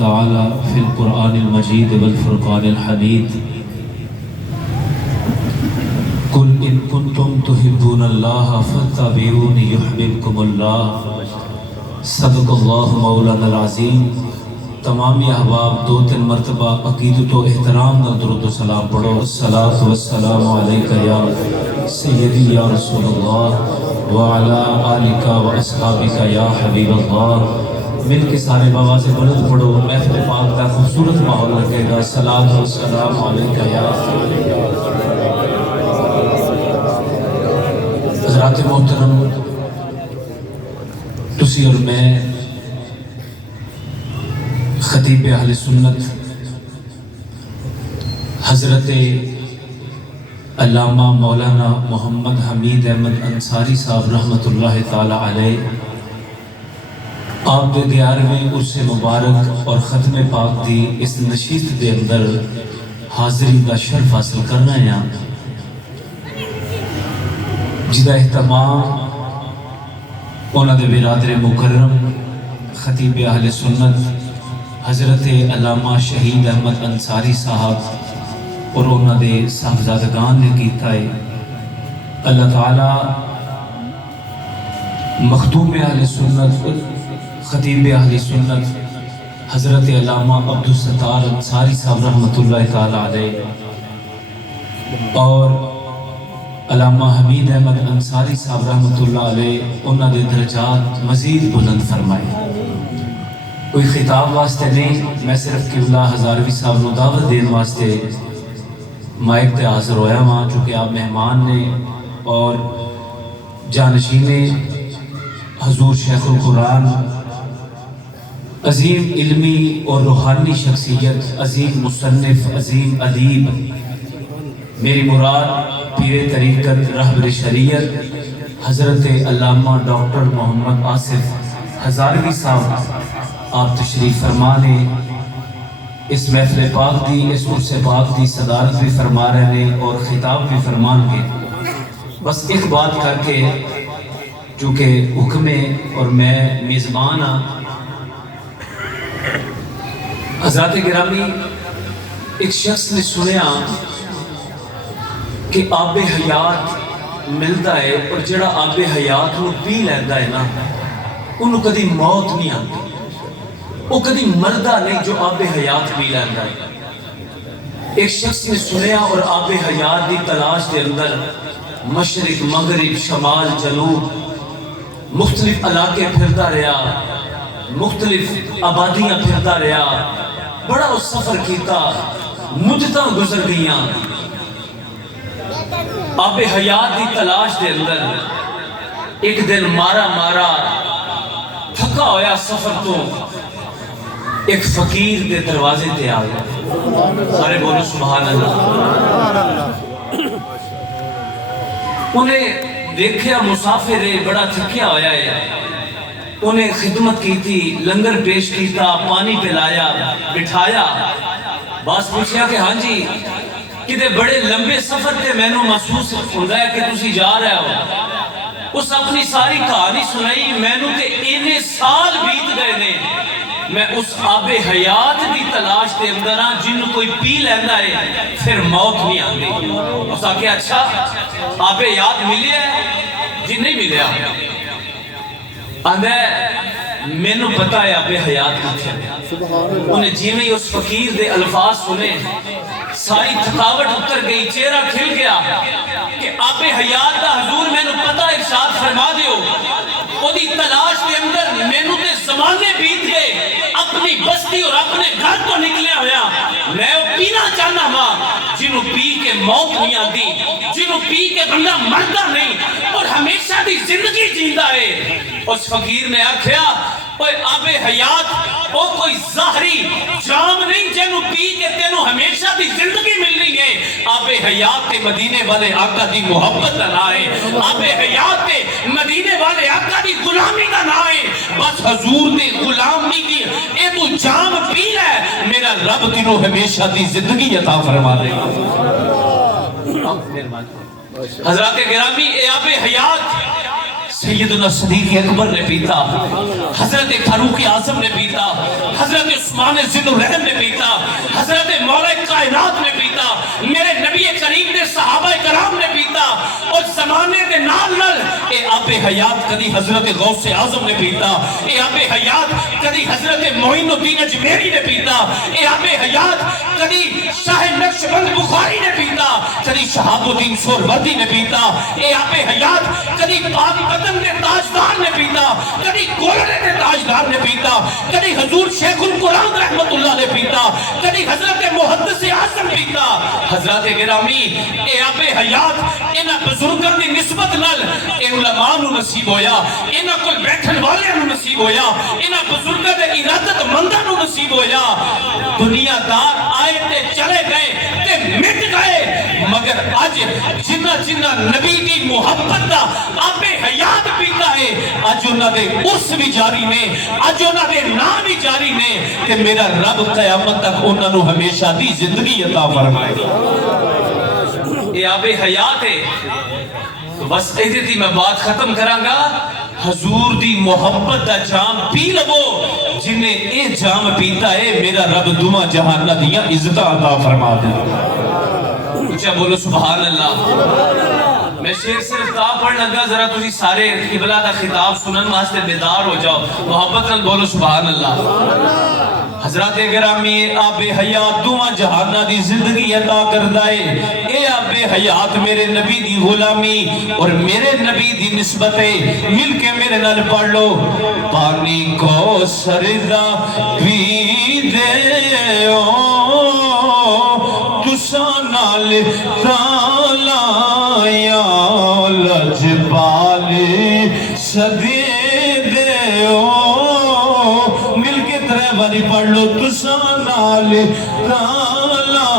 تعالى في القرآن المجيد والفرقان الحميد قل إن كنتم تحبون الله فاتبعوني يحببكم الله صدق اللہ مولانا العظیم۔ تمامی احباب دو تین مرتبہ عقیدت و احترام نال درود و سلام پڑھو۔ الصلاۃ والسلام علیک یا سیدی یا رسول اللہ وعلی آلک و اصحابک یا حبیب اللہ۔ مل کے سارے بآواز بلند پڑھو، محفل پاک کا خوبصورت ماحول لگے گا۔ الصلاۃ والسلام علیک یا حضرات محترم، تسی اور میں خطیب اہل سنت حضرت علامہ مولانا محمد حمید احمد انصاری صاحب رحمۃ اللہ تعالی علیہ آپ دے 11ویں عرس مبارک اور ختم پاک دی اس نشست دے اندر حاضری دا شرف حاصل کرنا ہے، جدا اہتمام انہوں نے برادر مکرم خطیب اہل سنت حضرت علامہ شہید احمد انصاری صاحب اور انہوں نے صاحبزادگان نے کیتا ہے۔ اللہ تعالیٰ مخدوم اہل سنت خطیب اہل سنت حضرت علامہ عبدالستار انصاری صاحب رحمۃ اللہ تعالی علیہ اور علامہ حمید احمد انصاری صاحب رحمۃ اللہ علیہ انہوں نے درجات مزید بلند فرمائے۔ کوئی خطاب واسطے نہیں، میں صرف قبلہ ہزاروی صاحب نو دعوت دین واسطے مائک تے حاضر ہویا ہاں، چونکہ آپ مہمان نے اور جانشین حضور شیخ القرآن، عظیم علمی اور روحانی شخصیت، عظیم مصنف، عظیم ادیب، میری مراد پیر طریقت رہبر شریعت حضرت علامہ ڈاکٹر محمد آصف ہزاروی صاحب آپ تشریف فرما نے اس محفل پاک دی، اس عرس پاک دی صدارت بھی فرما رہے ہیں اور خطاب بھی فرمان گے۔ بس ایک بات کر کے، چونکہ حکم اور میں میزبان ہاں، حضرات گرامی، ایک شخص نے سنیا کہ آب حیات ملتا ہے اور جڑا آب حیات وہ پی لیتا ہے نا، انہوں کدی موت نہیں آتی، وہ کدی مردہ نہیں جو آب حیات پی لیتا ہے۔ ایک شخص نے سنیا اور آب حیات دی تلاش دے اندر مشرق مغرب شمال جنوب مختلف علاقے پھرتا رہا، مختلف آبادیاں پھرتا رہا، بڑا وہ سفر کیتا، مدتاں گزر گئیاں، آب حیات دی تلاش دے اندر ایک دن مارا تھکا ہویا سفر تو ایک فقیر دے دروازے تے آ گیا۔ سارے بولو سبحان اللہ۔ انہیں دیکھیا مسافر ہے، بڑا تھکیا ہویا ہے، انہیں خدمت کی تھی، لنگر پیش کیتا، پانی پلایا، بٹھایا، بس پوچھیا کہ ہاں جی کدے بڑے لمبے سفر تے میں نو محسوس ہوتا ہے کہ تسی جا رہے ہو۔ اس اپنی ساری کہانی سنائی، میں نو تے اینے سال بیت گئے نے، میں اس آب حیات دی تلاش دے اندر ہاں جن کوئی پی لینا ہے پھر موت نہیں آتی۔ اس آکے اچھا آب حیات ملی ہے؟ جن نہیں ملیا۔ آندھے میں نو پتا ہے آب حیات کی تھے۔ انہیں جی میں اس فقیر دے الفاظ سنے، ساری تھکاوٹ اتر گئی، چہرہ کھل گیا کہ آب حیات دا حضور میں نو پتا ارشاد فرما دیو۔ وہ دی تلاش کے اندر میں نو تے زمانے بیت گئے، اپنی بستی اور اپنے گھر تو نکلے ہویا، میں وہ پینا چاہنا ماں جنہوں پی کے موت نہیں آتی، جنہوں پی کے بندہ مردہ نہیں اور ہمیشہ دی زندگی جیندہ ہے۔ اس فقیر نے آکھیا اوے آب حیات وہ کوئی ظاہری جام نہیں جنہوں پی کے تینوں ہمیشہ دی زندگی مل رہی ہے۔ آب حیات تے مدینے والے آقا دی محبت کا نام ہے، آب حیات تے مدینے والے آقا دی غلامی کا نام ہے۔ بس حضور دی غلامی دی اے تو جام پی لے، میرا رب تینوں ہمیشہ دی زندگی عطا فرما دے گا۔ حضرات گرامی، اے آب حیات سیدنا صدیق اکبر نے پیتا، حضرت فاروق اعظم نے پیتا، حضرت عثمان ذی الرحم نے پیتا، حضرت مولا کائنات نے پیتا، میرے نبی کریم نے صحابہ کرام نے پیتا، اور زمانے دے نال نال اے آب حیات کدی حضرت غوث اعظم نے پیتا، اے آب حیات کدی حضرت معین الدین اجمیری نے پیتا، اے آب حیات کدی شاہ نقشبند بخاری نے پیتا، کدی شہاب الدین سہروردی نے پیتا، اے آب حیات کدی پاک قدم نے تاجدار نے پیتا، کدی گولڑے نے تاجدار نے پیتا، کدی حضور شیخ القرآن رحمت اللہ نے پیتا، کدی حضرت محدث اعظم پیتا۔ حضرات گرامی، اے آب حیات انہاں بزرگاں دی نسبت نال اے علماء نو نصیب ہویا، انہاں کول بیٹھن والے نو نصیب ہویا، انہاں بزرگاں دے ارادت منداں نو نصیب ہویا۔ دنیا دار آئے تے چلے گئے تے مٹ گئے، مگر اج جنہ جنہ نبی دی محبت دا آب حیات پیتا ہے، اج انہاں دے عرس بھی جاری نے، اج انہاں دے نام بھی جاری نے، کہ میرا رب قیامت تک انہاں نو ہمیشہ دی زندگی عطا فرمائے۔ یہ آب حیات ہے۔ تو بس ایدے تھی میں بات ختم کرانگا، حضور دی محبت دا جام پی لگو، جنہیں اے جام پیتا ہے میرا رب دمہ جہانہ دیا عزت عطا فرما دے۔ اچھا بولو سبحان اللہ۔ میں شیر صرف تا پڑھ لگا، ذرا تجھے سارے قبلہ دا خطاب سنن واسطے بیدار ہو جاؤ، محبت نال بولو سبحان اللہ۔ حضرات گرامی، آب حیات دعا جہانہ دی زندگی عطا کردائے، اے آب حیات میرے نبی دی غلامی اور میرے نبی دی نسبت ہے، مل کے میرے نال پڑھ لو۔ پانی کو سردہ پی دے تسا نال تالا یا لجبالی صدی دے مل کے ترے والی پڑھ لو۔ تسا نال تالا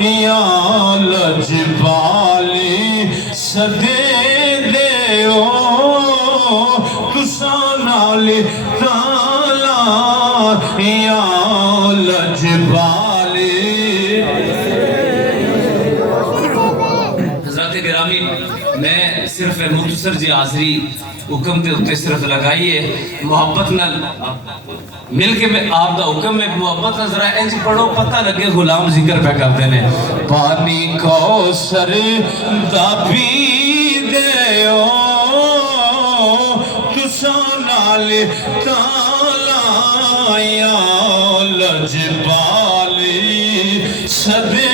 یا لجبالی صدی دے تسا نال تالا یا لجبالی۔ حضرات گرامی، میں صرف مختصر جی حاضری حکم تے اتے صرف لگائیے، محبت نہ مل کے میں آپ دا حکم میں محبت نہ ذرا انج پڑھو، پتہ لگے غلام ذکر پہ کرتے ہیں۔ پانی کو سر دا پی دے تسا نال تالا یا لجبالی صدی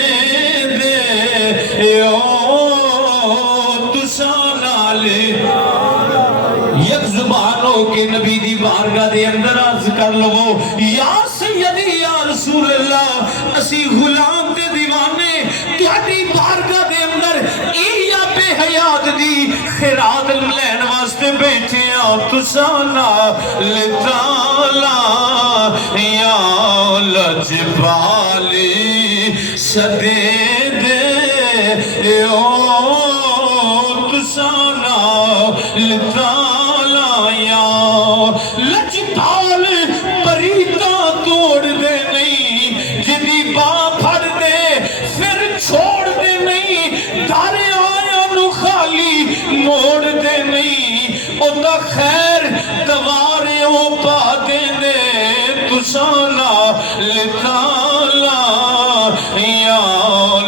یک زبانوں کے نبی دی بارگاہ دے اندر عرض کر لو، یا سیدی یا رسول اللہ، اسی غلام دے دیوانے تہاڈی بارگاہ دے اندر ای آب حیات دی خیرات لین واسطے بیٹھے آ، تسا نال تالا یا لجبالی صدی دے تسا نال تالا یا لجبال پریتا توڑ دے نہیں، جدی باں پھڑ دے پھر چھوڑ دے نہیں، گھر آیا نو خالی موڑ دے نہیں، او دا خیر دوارے او پا دے دے تسا نال تالا یا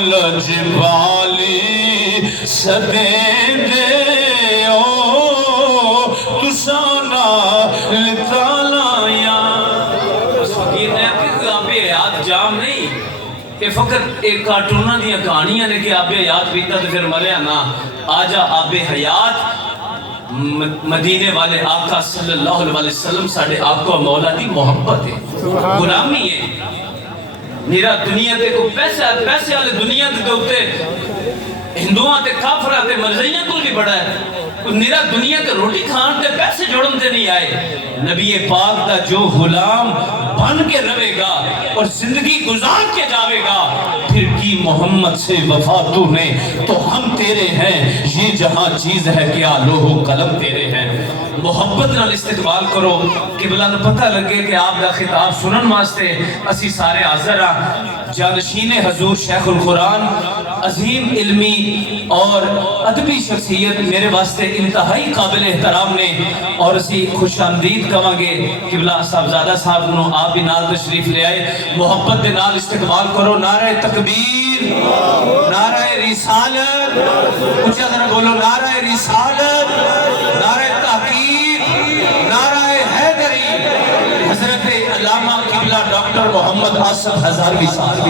لجبالی صدی دے تسا نال تالا یا۔ اس فقیر نے کہ آب حیات جام نہیں کہ فقط ایک کارٹونہ دیا کہانیاں نے کہ آب حیات پیتا تو پھر مریا نا۔ آجا آب حیات مدینے والے آقا صلی اللہ علیہ وسلم ساڑھے آقا مولا دی محبت ہے، غلامی ہے۔ میرا دنیا تے کو پیسے والے دنیا تے ہوتے ہندوان تے کافرہ تے مرزیاں کو بھی بڑا ہے، میرا دنیا کے روٹی کھان تے پیسے جوڑن تے نہیں آئے۔ نبی پاک دا جو غلام بن کے رہے گا اور زندگی گزار کے جاوے گا، پھر کی محمد سے وفا تو نے تو ہم تیرے ہیں، یہ جہاں چیز ہے کیا لوح و قلم تیرے ہیں۔ محبت نال استقبال کرو قبلہ نو پتہ لگے کہ آپ دا خطاب سنن واسطے اسی سارے حاضر ہاں جانشین حضور شیخ القرآن عظیم علمی اور ادبی شخصیت میرے واسطے انتہائی قابل احترام نے اور اسی خوش آمدید کہاں گے قبلہ صاحبزادہ صاحب نو آپ بھی نال تشریف لے آئے محبت دے نال استقبال کرو نعرہ تکبیر نعرہ رسالت اونچا ذرا بولو نعرہ رسالت نعرہ تحقیق نعرہ حیدری حضرت علامہ قبلہ ڈاکٹر محمد آصف ہزاروی صاحب